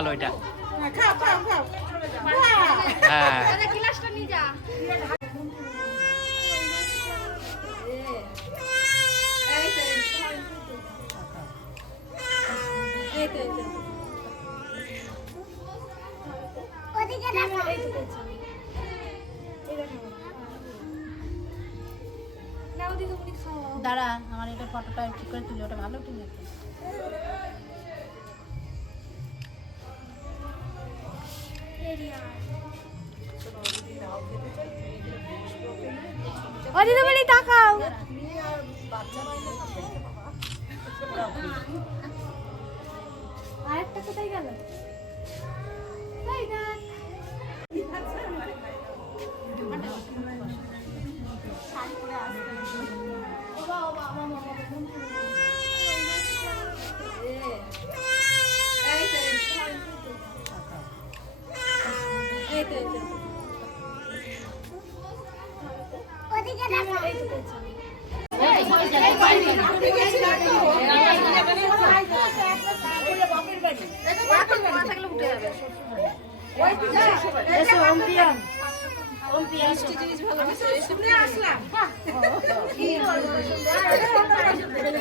ভালো এটা। হ্যাঁ গিলাসটা নিয়ে যা। দাঁড়া আমার এটা ফটোটা ঠিক করে তুলে ওটা ভালো তুলে। অদিদা বলি তাকাও। আরেকটা কোথায় গেল? তাই দেখ। যেতে হয়েছে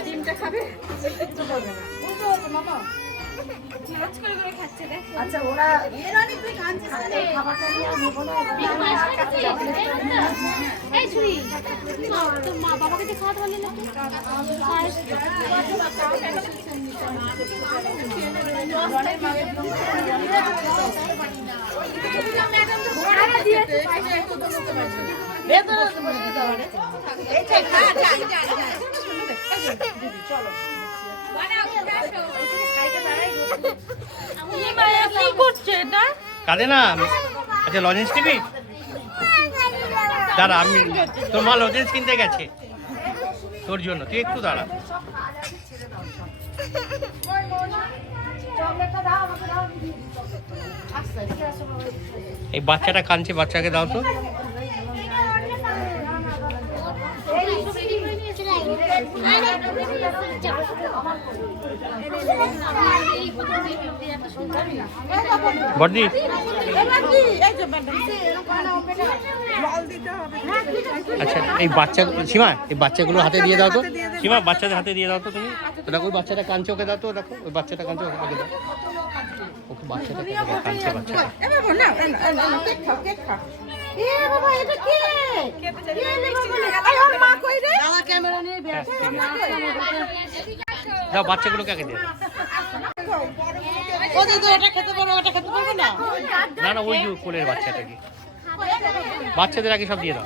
ডিমটা মামা আচ্ছা ওরা খাবারটা নিয়ে ছুরি তোর মা বাবাকে দিয়ে খাওয়াতে পারলি না এটা কাঁদে না আচ্ছা লজেন্স নিবি দাঁড়া, আমি তোর মা লজেন্স কিনতে গেছে। তোর জন্য, তুই একটু দাঁড়া। এই বাচ্চাটা কাঁদছে, বাচ্চাকে দাও তো। বডি আচ্ছা এই বাচ্চা সীমা এই বাচ্চাগুলো হাতে দিয়ে দাও তো। সীমা বাচ্চাদের হাতে দিয়ে দাও তো তুমি। দেখো ওই বাচ্চাটা কাঁদছে ওকে দাও তো দেখো ওই বাচ্চাটা কাঁদছে ওকে দাও। ওকে বাচ্চাটা কাঁদছে বাচ্চাটা ক্যামেরা নিয়ে দাও বাচ্চাগুলোকে আগে দিয়ে দাও। ও দিদি ওটা খেতে পারো ওটা খেতে পারব না? না না ওই যে কোলের বাচ্চাটাকে বাচ্চাদের আগে সব দিয়ে দাও।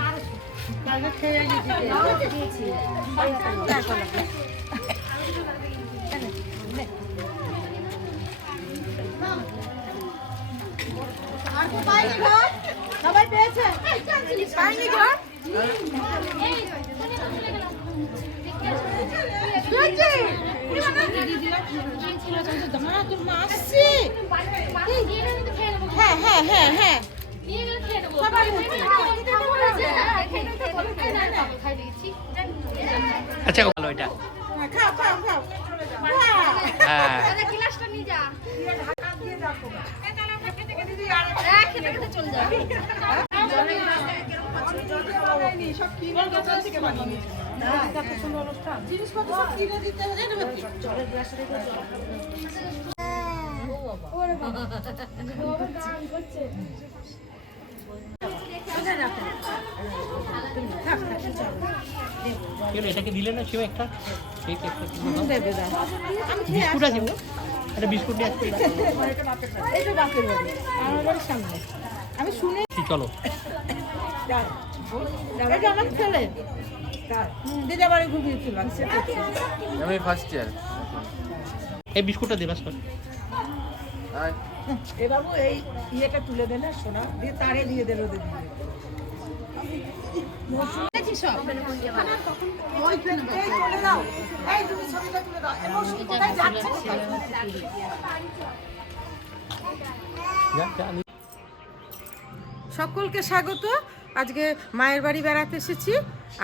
আর আবার কি কি ও ওকে পেলে আর সবাই পেয়েছে? পাইনি ঘর তোর মা আসছে হ্যাঁ হ্যাঁ হ্যাঁ হ্যাঁ আচ্ছা ভালো এটা। খাও খাও খাও হ্যাঁ। গিলাসটা নিয়ে যা খেতে খেতে চলে যা এটাকে দিলে না শিব একটা। বিস্কুট আছে একটা বিস্কুট নিয়ে আসছি এই বাপের বাড়ি আমার বাড়ির সামনে আমি শুনে চলো। যে আমার ছেলে। দিদা বাড়ি ঘুরিয়েছিলাম আমি ফার্স্ট ইয়ার এই বিস্কুটটা দে বাস কর। এ বাবু এই ইয়েটা তুলে দেন সোনা। দিয়ে তারে দিয়ে দেন ওদের দিয়ে। নি- সকলকে স্বাগত। আজকে মায়ের বাড়ি বেড়াতে এসেছি।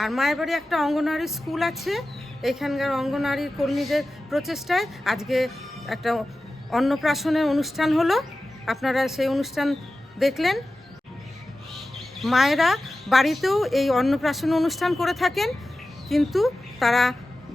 আর মায়ের বাড়ি একটা অঙ্গনওয়াড়ি স্কুল আছে, এখানকার অঙ্গনওয়াড়ি কর্মীদের প্রচেষ্টায় আজকে একটা অন্নপ্রাশনের অনুষ্ঠান হলো। আপনারা সেই অনুষ্ঠান দেখলেন। মায়েরা বাড়িতেও এই অন্নপ্রাশন অনুষ্ঠান করে থাকেন, কিন্তু তারা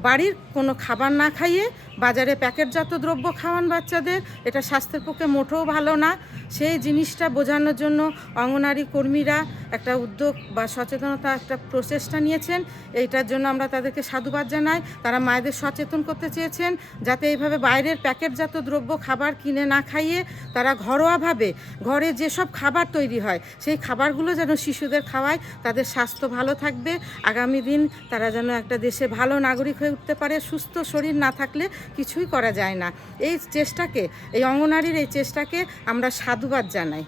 বাড়ির কোনো খাবার না খাইয়ে বাজারে প্যাকেটজাত দ্রব্য খাওয়ান বাচ্চাদের, এটা স্বাস্থ্যের পক্ষে মোটেও ভালো না। সেই জিনিসটা বোঝানোর জন্য অঙ্গনারী কর্মীরা একটা উদ্যোগ বা সচেতনতা একটা প্রচেষ্টা নিয়েছেন। এইটার জন্য আমরা তাদেরকে সাধুবাদ জানাই। তারা মায়েদের সচেতন করতে চেয়েছেন, যাতে এইভাবে বাইরের প্যাকেটজাত দ্রব্য খাবার কিনে না খাইয়ে তারা ঘরোয়াভাবে ঘরে যেসব খাবার তৈরি হয়, সেই খাবারগুলো যেন শিশুদের খাওয়ায়, তাদের স্বাস্থ্য ভালো থাকবে। আগামী দিন তারা যেন একটা দেশে ভালো নাগরিক হয়ে উঠতে পারে, সুস্থ শরীর না থাকলে কিছুই করা যায় না। এই চেষ্টাকে এই অঙ্গনারীর এই চেষ্টাকে আমরা সাধুবাদ জানাই।